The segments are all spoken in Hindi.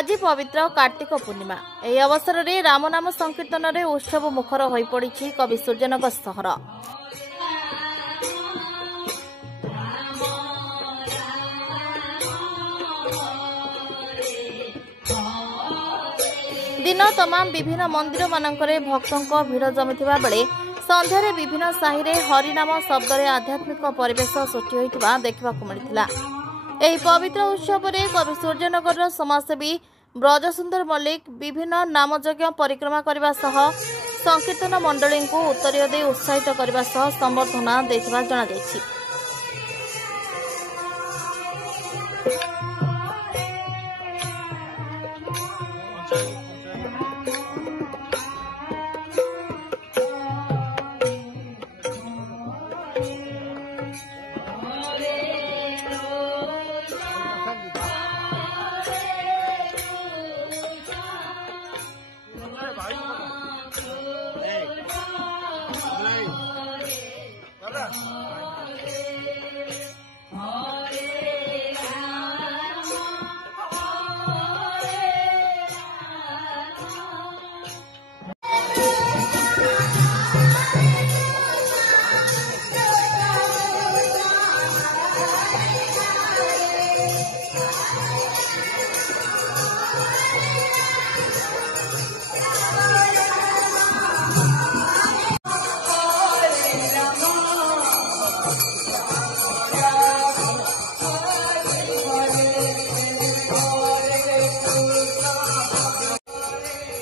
आज पवित्र कार्तिक पूर्णिमा। ଏହି ଅବସରରେ ରାମନାମ ସଂକୀର୍ତ୍ତନରେ ଉତ୍ସବ ମୁଖର ହୋଇପଡ଼ିଛି କବି ସୂର୍ଯ୍ୟନଗର ସହର। दिन तमाम विभिन्न मंदिर मानकरे भक्तों भिड़ जमिथिबा बेले संध्यारे विभिन्न साहि रे हरिनाम शब्दरे आध्यात्मिक परिवेश सृष्टि होइतिबा देखिबाकु मिलिथिला। एही पवित्र उत्सव रे कवि सूर्यनगर समाजसेवी ब्रजसुंदर मल्लिक विभिन्न नामयज्ञ परिक्रमा करने सह संकीर्तन मंडली को उत्तरीय दे उत्साहित करने सह संबर्धना देथिबा जणा जायछि।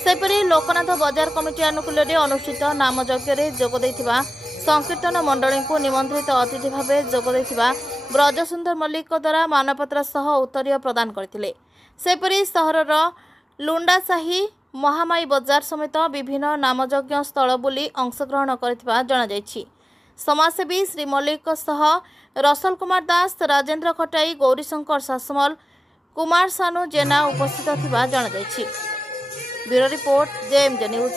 सेपरी लोकनाथ बजार कमिटी आनुकूल्य अनुष्ठित नामयज्ञ जोगदेथिबा संकीर्तन मंडली को निमंत्रित अतिथि भाव जोगदेथिबा ब्रजसुंदर मल्लिक द्वारा मानपत्र सह उत्तरीय प्रदान करथिले। सेपरी सहरर लुंडासाही महामाई बजार समेत विभिन्न नामयज्ञ स्थल बुली अंशग्रहण करथिबा जणा जायछि। समाजसेवी श्री मल्लिक सह रसल कुमार दास, राजेंद्र खटाई, गौरीशंकर सासमल, कुमार सानू जेना उपस्थित थिबा जणा जायछि। Bureau report, JMJ news.